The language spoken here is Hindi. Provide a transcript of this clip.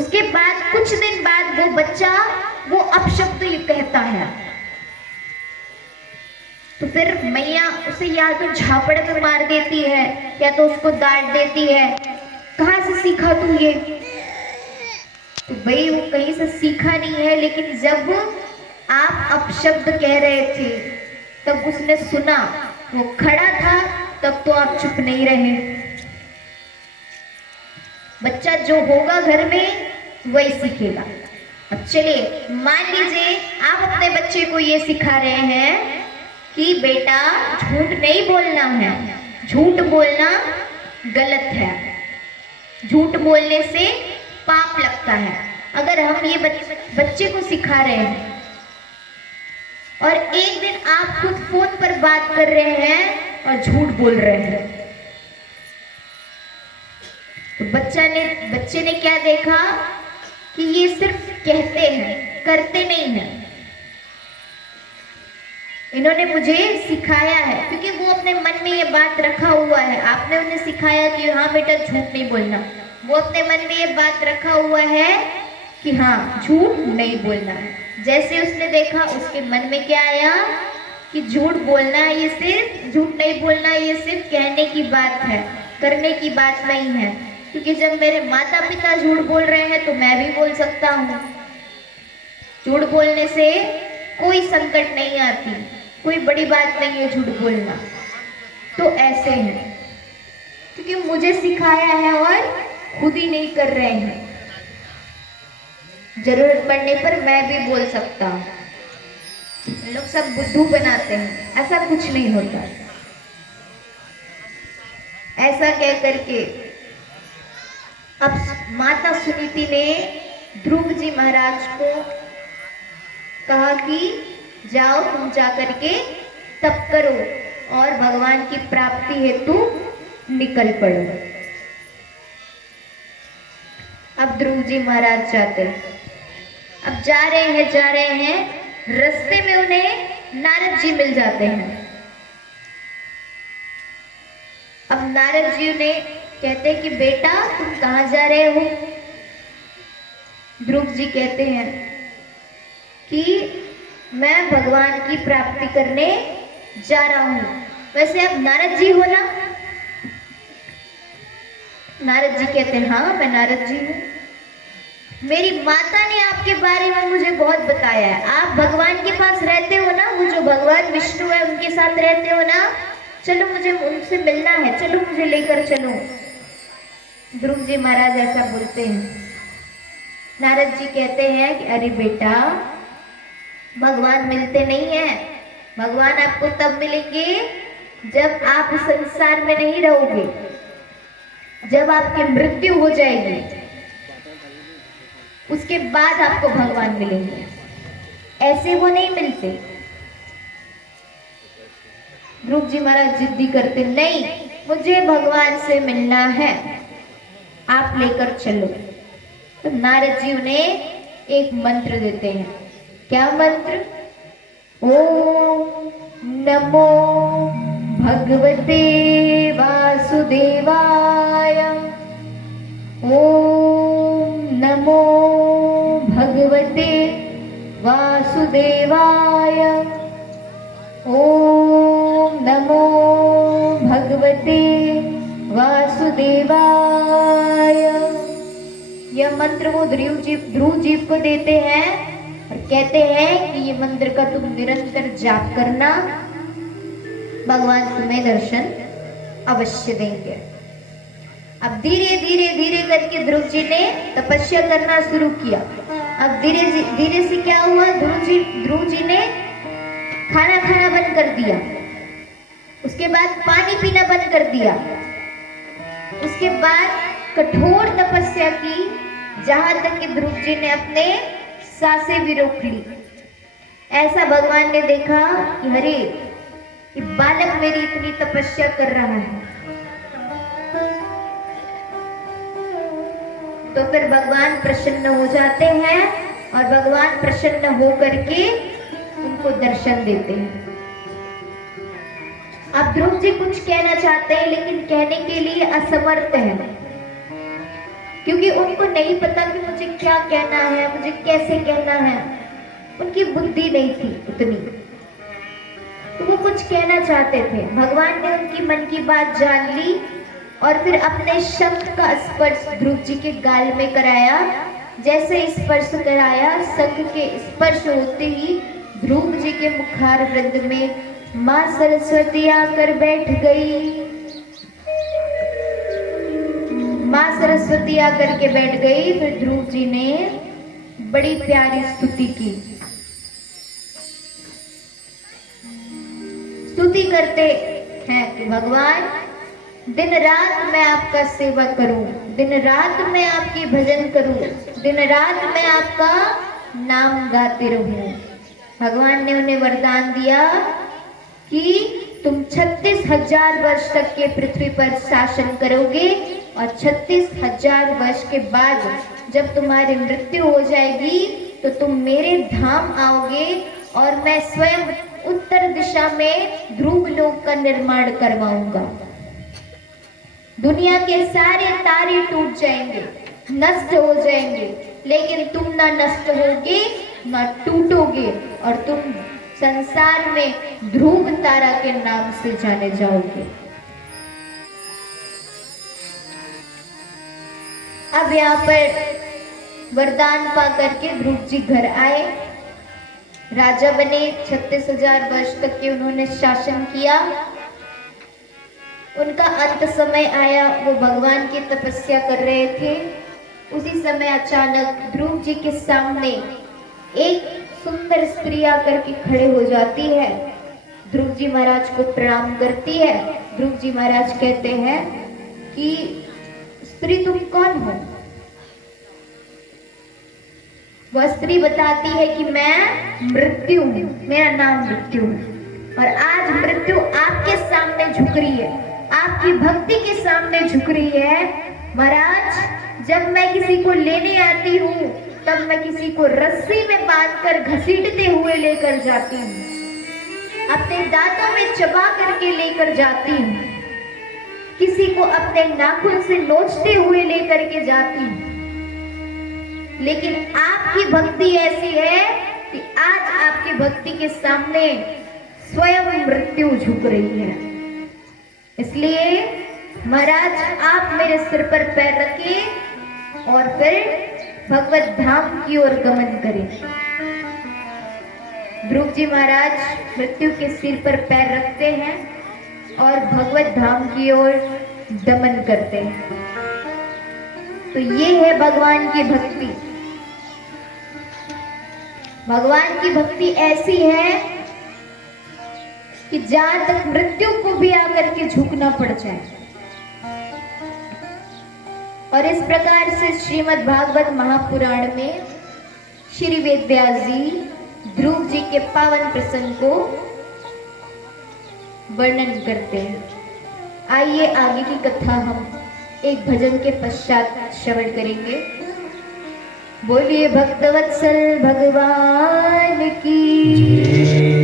उसके बाद कुछ दिन बाद वो बच्चा वो अपशब्द कहता है। तो फिर मैया उसे या तो झापड़ में मार देती है या तो उसको डांट देती है, कहाँ से सीखा तू ये? तो भाई वो कहीं से सीखा नहीं है, लेकिन जब आप अपशब्द कह रहे थे तब उसने सुना, वो खड़ा था, तब तो आप चुप नहीं रहे। बच्चा जो होगा घर में वही सीखेगा। अब चलिए मान लीजिए आप अपने बच्चे को ये सिखा रहे हैं कि बेटा झूठ नहीं बोलना है, झूठ बोलना गलत है, झूठ बोलने से पाप लगता है। अगर हम ये बच्चे को सिखा रहे हैं और एक दिन आप खुद फोन पर बात कर रहे हैं और झूठ बोल रहे हैं, तो बच्चे ने क्या देखा कि ये सिर्फ कहते हैं, करते नहीं हैं। इन्होंने मुझे सिखाया है, क्योंकि वो अपने मन में ये बात रखा हुआ है। आपने उन्हें सिखाया कि हाँ बेटा झूठ नहीं बोलना, वो अपने मन में ये बात रखा हुआ है कि हाँ झूठ नहीं बोलना है। जैसे उसने देखा, उसके मन में क्या आया कि झूठ बोलना ये सिर्फ, झूठ नहीं बोलना ये सिर्फ कहने की बात है, करने की बात नहीं है। क्योंकि जब मेरे माता पिता झूठ बोल रहे हैं तो मैं भी बोल सकता हूँ। झूठ बोलने से कोई संकट नहीं आती, कोई बड़ी बात नहीं है झूठ बोलना। तो ऐसे है, क्योंकि मुझे सिखाया है और खुद ही नहीं कर रहे हैं। जरूरत पड़ने पर मैं भी बोल सकता हूँ। लोग सब बुद्धू बनाते हैं, ऐसा कुछ नहीं होता। ऐसा कह करके अब माता सुनीति ने ध्रुव जी महाराज को कहा कि जाओ तुम जा करके तप करो और भगवान की प्राप्ति हेतु निकल पड़ो। अब ध्रुव जी महाराज जाते हैं। अब जा रहे हैं, रास्ते में उन्हें नारद जी मिल जाते हैं। अब नारद जी ने कहते कि बेटा तुम कहाँ जा रहे हो? ध्रुव जी कहते हैं कि मैं भगवान की प्राप्ति करने जा रहा हूं। वैसे आप नारद जी हो ना? नारद जी कहते हैं हाँ मैं नारद जी हूँ। मेरी माता ने आपके बारे में मुझे बहुत बताया है। आप भगवान के पास रहते हो ना, वो जो भगवान विष्णु है उनके साथ रहते हो ना? चलो मुझे उनसे मिलना है, चलो मुझे लेकर चलो। ध्रुव जी महाराज ऐसा बोलते हैं। नारद जी कहते हैं कि अरे बेटा भगवान मिलते नहीं है, भगवान आपको तब मिलेंगे जब आप इस संसार में नहीं रहोगे, जब आपकी मृत्यु हो जाएगी, उसके बाद आपको भगवान मिलेंगे। ऐसे वो नहीं मिलते। ध्रुव जी महाराज जिद्दी करते, नहीं मुझे भगवान से मिलना है, आप लेकर चलो। तो नारद जी उन्हें एक मंत्र देते हैं। क्या मंत्र? ओम नमो भगवते वासुदेवाय, ओम नमो भगवते वासुदेवाय, ओम नमो भगवते वासुदेवाय। यह मंत्र वो ध्रुव जी को देते हैं और कहते हैं कि ये मंत्र का तुम निरंतर जाप करना, भगवान तुम्हें दर्शन अवश्य देंगे। अब धीरे धीरे करके ध्रुव जी ने तपस्या करना शुरू किया। अब धीरे से क्या हुआ, ध्रुव जी ने खाना बंद कर दिया, उसके बाद पानी पीना बंद कर दिया, उसके बाद कठोर तपस्या की, जहां तक कि ध्रुव जी ने अपने सांसें भी रोक ली। ऐसा भगवान ने देखा कि अरे ये बालक मेरी इतनी तपस्या कर रहा है। तो फिर भगवान प्रसन्न हो जाते हैं और भगवान प्रसन्न हो करके उनको दर्शन देते हैं। अब ध्रुव जी कुछ कहना चाहते हैं लेकिन कहने के लिए असमर्थ हैं। क्योंकि उनको नहीं पता कि मुझे क्या कहना है, मुझे कैसे कहना है। उनकी बुद्धि नहीं थी उतनी, तो वो कुछ कहना चाहते थे। भगवान ने उनकी मन की बात जान ली और फिर अपने शंख का स्पर्श ध्रुव जी के गाल में कराया। जैसे स्पर्श कराया, शंख के स्पर्श होते ही ध्रुव जी के मुखार वृंद में माँ सरस्वती आकर बैठ गई। माँ सरस्वती आकर के बैठ गई। फिर ध्रुव जी ने बड़ी प्यारी स्तुति की। स्तुति करते हैं कि भगवान, दिन रात मैं आपका सेवा करूं, दिन रात मैं आपकी भजन करूं, दिन रात मैं आपका नाम गाते रहूं। भगवान ने उन्हें वरदान दिया कि तुम 36,000 वर्ष तक के पृथ्वी पर शासन करोगे और 36,000 वर्ष के बाद जब तुम्हारी मृत्यु हो जाएगी तो तुम मेरे धाम आओगे और मैं स्वयं उत्तर दिशा में ध्रुव लोक का निर्माण करवाऊंगा। दुनिया के सारे तारे टूट जाएंगे, नष्ट हो जाएंगे, लेकिन तुम ना नष्ट होगे ना टूटोगे और तुम संसार में ध्रुव तारा के नाम से जाने जाओगे। अब यहाँ पर वरदान पा करके ध्रुव जी घर आए, राजा बने। 36,000 वर्ष तक के उन्होंने शासन किया। उनका अंत समय आया, वो भगवान की तपस्या कर रहे थे। उसी समय अचानक ध्रुव जी के सामने एक सुंदर स्त्री आकर के खड़े हो जाती है। ध्रुव जी महाराज को प्रणाम करती है। ध्रुव जी महाराज कहते हैं कि स्त्री तुम कौन हो? वह स्त्री बताती है कि मैं मृत्यु हूँ, मेरा नाम मृत्यु है और आज मृत्यु आपके सामने झुक रही है, आपकी भक्ति के सामने झुक रही है। महाराज, जब मैं किसी को लेने आती हूँ तब मैं किसी को रस्सी में बांधकर घसीटते हुए लेकर जाती हूँ, अपने दांतों में चबा करके लेकर जाती हूँ, किसी को अपने नाखून से नोचते हुए लेकर के जाती हूँ। लेकिन आपकी भक्ति ऐसी है कि आज आपकी भक्ति के सामने स्वयं मृत्यु झुक रही है। इसलिए महाराज, आप मेरे सिर पर पैर रखें और फिर भगवत धाम की ओर गमन करें। ध्रुव जी महाराज मृत्यु के सिर पर पैर रखते हैं और भगवत धाम की ओर गमन करते हैं। तो ये है भगवान की भक्ति। भगवान की भक्ति ऐसी है कि जहां तक मृत्यु को भी आकर के झुकना पड़ जाए। और इस प्रकार से श्रीमद् भागवत महापुराण में श्री वेदव्यास जी ध्रुव जी के पावन प्रसंग को वर्णन करते हैं। आइए आगे की कथा हम एक भजन के पश्चात श्रवण करेंगे। बोलिए भक्तवत्सल भगवान की।